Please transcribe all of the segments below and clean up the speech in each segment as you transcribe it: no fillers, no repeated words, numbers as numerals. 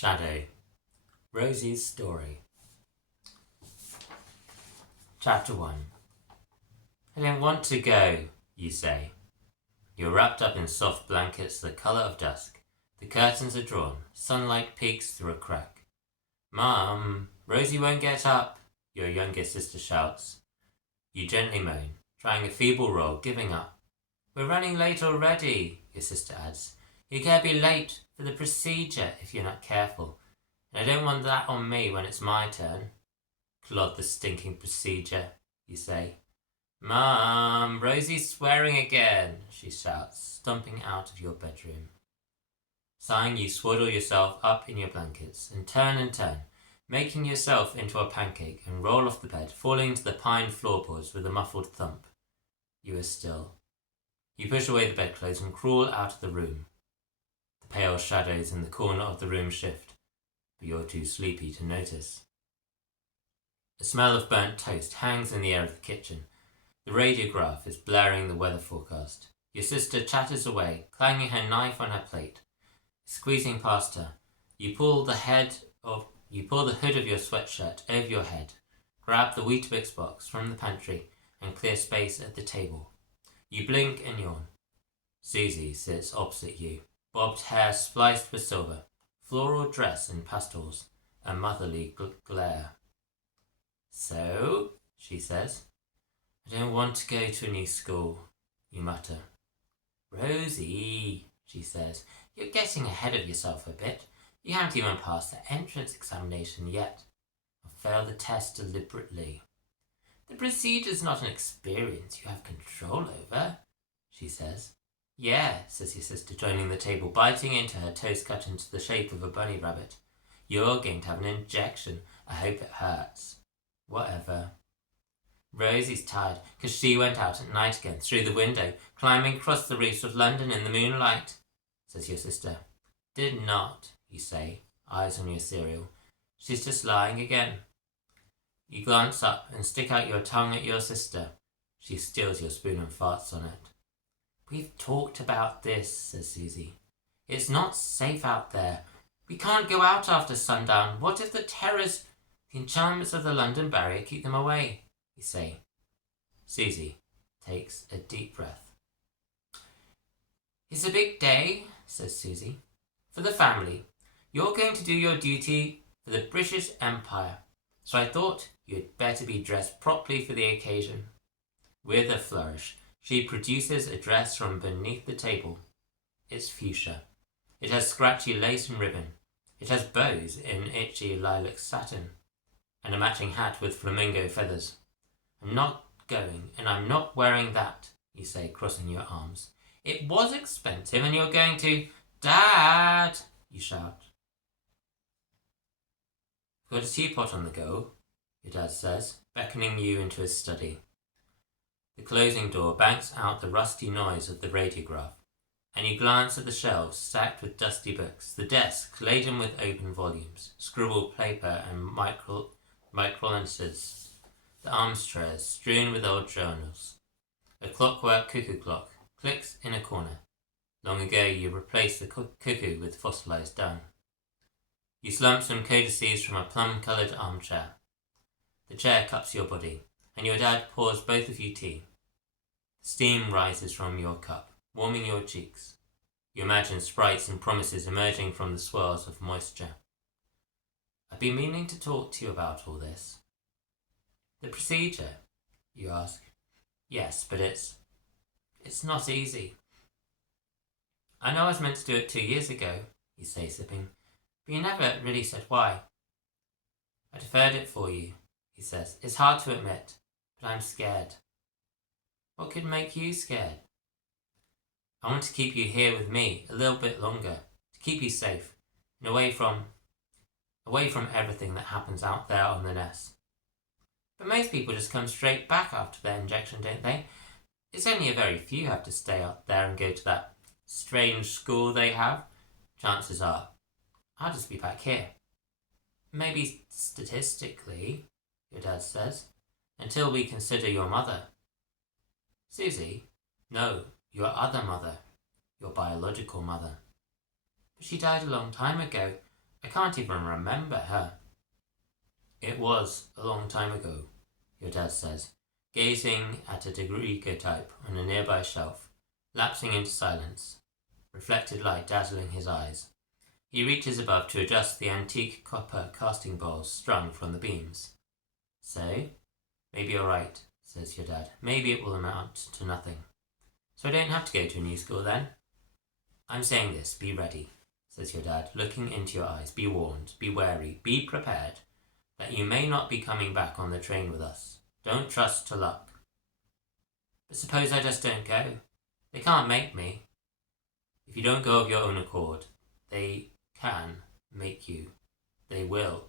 Shadow. Rosie's story. Chapter 1. I don't want to go, you say. You're wrapped up in soft blankets the colour of dusk. The curtains are drawn. Sunlight peeks through a crack. Mum, Rosie won't get up, your younger sister shouts. You gently moan, trying a feeble roll, giving up. We're running late already, your sister adds. You can't be late for the procedure if you're not careful. And I don't want that on me when it's my turn. Clod the stinking procedure, you say. Mum, Rosie's swearing again, she shouts, stomping out of your bedroom. Sighing, you swaddle yourself up in your blankets and turn, making yourself into a pancake and roll off the bed, falling to the pine floorboards with a muffled thump. You are still. You push away the bedclothes and crawl out of the room. The pale shadows in the corner of the room shift, but you're too sleepy to notice. The smell of burnt toast hangs in the air of the kitchen. The radiograph is blaring the weather forecast. Your sister chatters away, clanging her knife on her plate. Squeezing past her, you pull the hood of your sweatshirt over your head, grab the Weetabix box from the pantry, and clear space at the table. You blink and yawn. Susie sits opposite you, bobbed hair spliced with silver, floral dress in pastels, a motherly glare. So, she says, I don't want to go to a new school, you mutter. Rosie, she says, you're getting ahead of yourself a bit. You haven't even passed the entrance examination yet, or failed the test deliberately. The procedure's not an experience you have control over, she says. Yeah, says your sister, joining the table, biting into her toast cut into the shape of a bunny rabbit. You're going to have an injection. I hope it hurts. Whatever. Rosie's tired because she went out at night again, through the window, climbing across the roofs of London in the moonlight, says your sister. Did not, you say, eyes on your cereal. She's just lying again. You glance up and stick out your tongue at your sister. She steals your spoon and farts on it. We've talked about this, says Susie. It's not safe out there. We can't go out after sundown. What if the terrors, the enchantments of the London barrier keep them away? You say. Susie takes a deep breath. It's a big day, says Susie. For the family. You're going to do your duty for the British Empire. So I thought you'd better be dressed properly for the occasion. With a flourish, she produces a dress from beneath the table. It's fuchsia. It has scratchy lace and ribbon. It has bows in itchy lilac satin, and a matching hat with flamingo feathers. I'm not going, and I'm not wearing that, you say, crossing your arms. It was expensive, and you're going to... Dad, you shout. Got a teapot on the go, your dad says, beckoning you into his study. The closing door banks out the rusty noise of the radiograph, and you glance at the shelves stacked with dusty books, the desk laden with open volumes, scribbled paper and microlenses, the armchairs strewn with old journals. A clockwork cuckoo clock clicks in a corner. Long ago you replaced the cuckoo with fossilized dung. You slump some codices from a plum-coloured armchair. The chair cups your body, and your dad pours both of you tea. Steam rises from your cup, warming your cheeks. You imagine sprites and promises emerging from the swirls of moisture. I've been meaning to talk to you about all this. The procedure, you ask. Yes, but it's not easy. I know I was meant to do it 2 years ago, you say, sipping, but you never really said why. I deferred it for you, he says. It's hard to admit, but I'm scared. What could make you scared? I want to keep you here with me a little bit longer, to keep you safe, and away from everything that happens out there on the nest. But most people just come straight back after their injection, don't they? It's only a very few who have to stay out there and go to that strange school they have. Chances are, I'll just be back here. Maybe statistically, your dad says, until we consider your mother. Susie? No, your other mother. Your biological mother. But she died a long time ago. I can't even remember her. It was a long time ago, your dad says, gazing at a daguerreotype on a nearby shelf, lapsing into silence, reflected light dazzling his eyes. He reaches above to adjust the antique copper casting bowls strung from the beams. So, maybe you're right, says your dad. Maybe it will amount to nothing. So I don't have to go to a new school then? I'm saying this, be ready, says your dad, looking into your eyes. Be warned, be wary, be prepared that you may not be coming back on the train with us. Don't trust to luck. But suppose I just don't go? They can't make me. If you don't go of your own accord, they can make you. They will.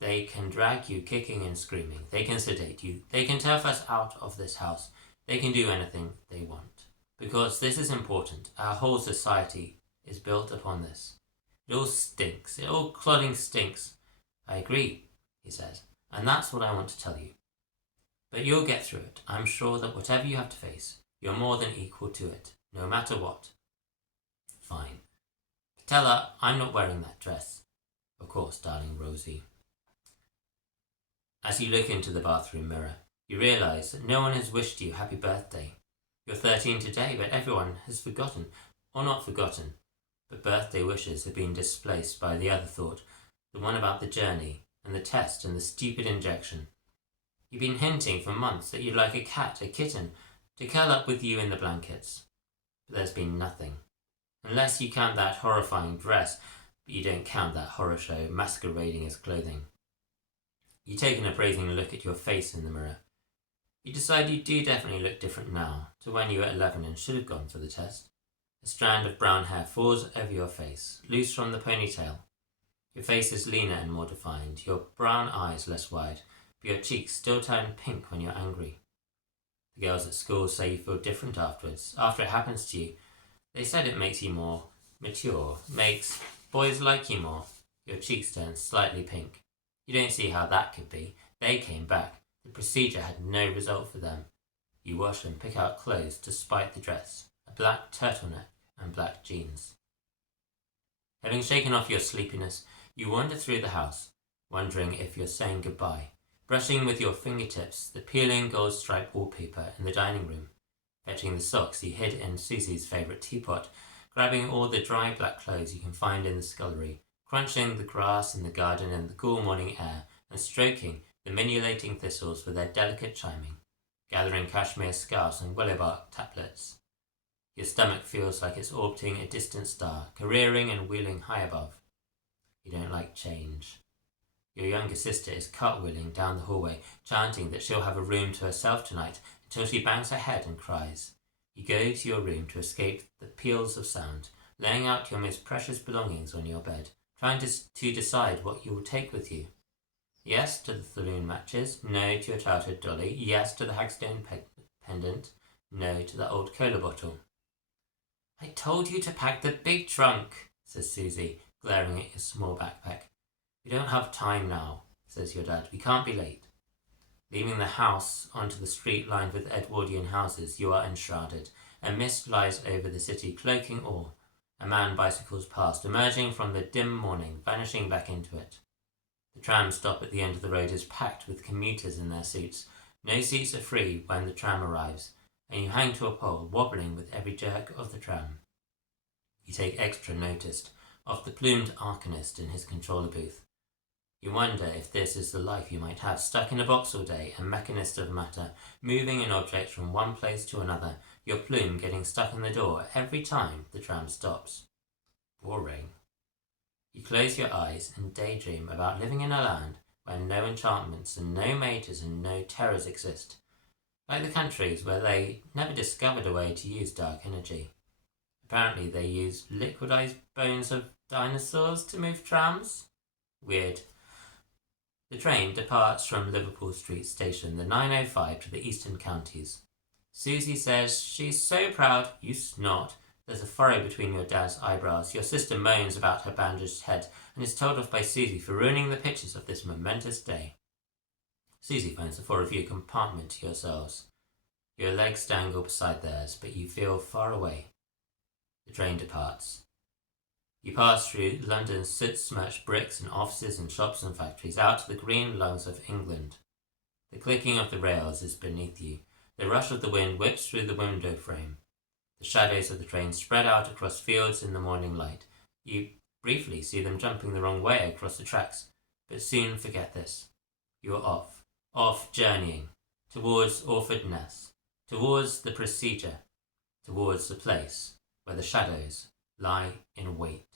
They can drag you kicking and screaming. They can sedate you. They can turf us out of this house. They can do anything they want. Because this is important. Our whole society is built upon this. It all stinks. It all clodding stinks. I agree, he says, and that's what I want to tell you. But you'll get through it. I'm sure that whatever you have to face, you're more than equal to it, no matter what. Fine. Tell her I'm not wearing that dress. Of course, darling Rosie. As you look into the bathroom mirror, you realise that no one has wished you happy birthday. You're 13 today, but everyone has forgotten, or not forgotten, but birthday wishes have been displaced by the other thought, the one about the journey, and the test, and the stupid injection. You've been hinting for months that you'd like a cat, a kitten, to curl up with you in the blankets. But there's been nothing. Unless you count that horrifying dress, but you don't count that horror show masquerading as clothing. You take an appraising look at your face in the mirror. You decide you do definitely look different now to when you were 11 and should have gone for the test. A strand of brown hair falls over your face, loose from the ponytail. Your face is leaner and more defined, your brown eyes less wide, but your cheeks still turn pink when you're angry. The girls at school say you feel different afterwards. After it happens to you, they said it makes you more mature, makes boys like you more. Your cheeks turn slightly pink. You don't see how that could be. They came back. The procedure had no result for them. You wash and pick out clothes to spite the dress, a black turtleneck and black jeans. Having shaken off your sleepiness, you wander through the house, wondering if you're saying goodbye, brushing with your fingertips the peeling gold-striped wallpaper in the dining room, fetching the socks you hid in Susie's favourite teapot, grabbing all the dry black clothes you can find in the scullery, crunching the grass in the garden in the cool morning air, and stroking the minulating thistles with their delicate chiming, gathering cashmere scarves and willowbark tablets. Your stomach feels like it's orbiting a distant star, careering and wheeling high above. You don't like change. Your younger sister is cartwheeling down the hallway, chanting that she'll have a room to herself tonight until she bangs her head and cries. You go to your room to escape the peals of sound, laying out your most precious belongings on your bed, trying to decide what you will take with you. Yes to the saloon matches, no to your childhood dolly, yes to the hagstone pendant, no to the old cola bottle. I told you to pack the big trunk, says Susie, glaring at your small backpack. We don't have time now, says your dad. We can't be late. Leaving the house onto the street lined with Edwardian houses, you are enshrouded. A mist lies over the city, cloaking all. A man bicycles past, emerging from the dim morning, vanishing back into it. The tram stop at the end of the road is packed with commuters in their seats. No seats are free when the tram arrives, and you hang to a pole, wobbling with every jerk of the tram. You take extra notice of the plumed arcanist in his controller booth. You wonder if this is the life you might have, stuck in a box all day, a mechanist of matter, moving an object from one place to another, your plume getting stuck in the door every time the tram stops. Boring. You close your eyes and daydream about living in a land where no enchantments and no mages and no terrors exist, like the countries where they never discovered a way to use dark energy. Apparently they use liquidized bones of dinosaurs to move trams. Weird. The train departs from Liverpool Street Station, the 9:05 to the Eastern Counties. Susie says she's so proud. You snort. There's a furrow between your dad's eyebrows. Your sister moans about her bandaged head and is told off by Susie for ruining the pictures of this momentous day. Susie phones the four of you compartment to yourselves. Your legs dangle beside theirs, but you feel far away. The train departs. You pass through London's soot-smirched bricks and offices and shops and factories, out to the green lungs of England. The clicking of the rails is beneath you. The rush of the wind whips through the window frame. The shadows of the train spread out across fields in the morning light. You briefly see them jumping the wrong way across the tracks, but soon forget this. You are off journeying, towards Orford Ness, towards the procedure, towards the place where the shadows lie in wait.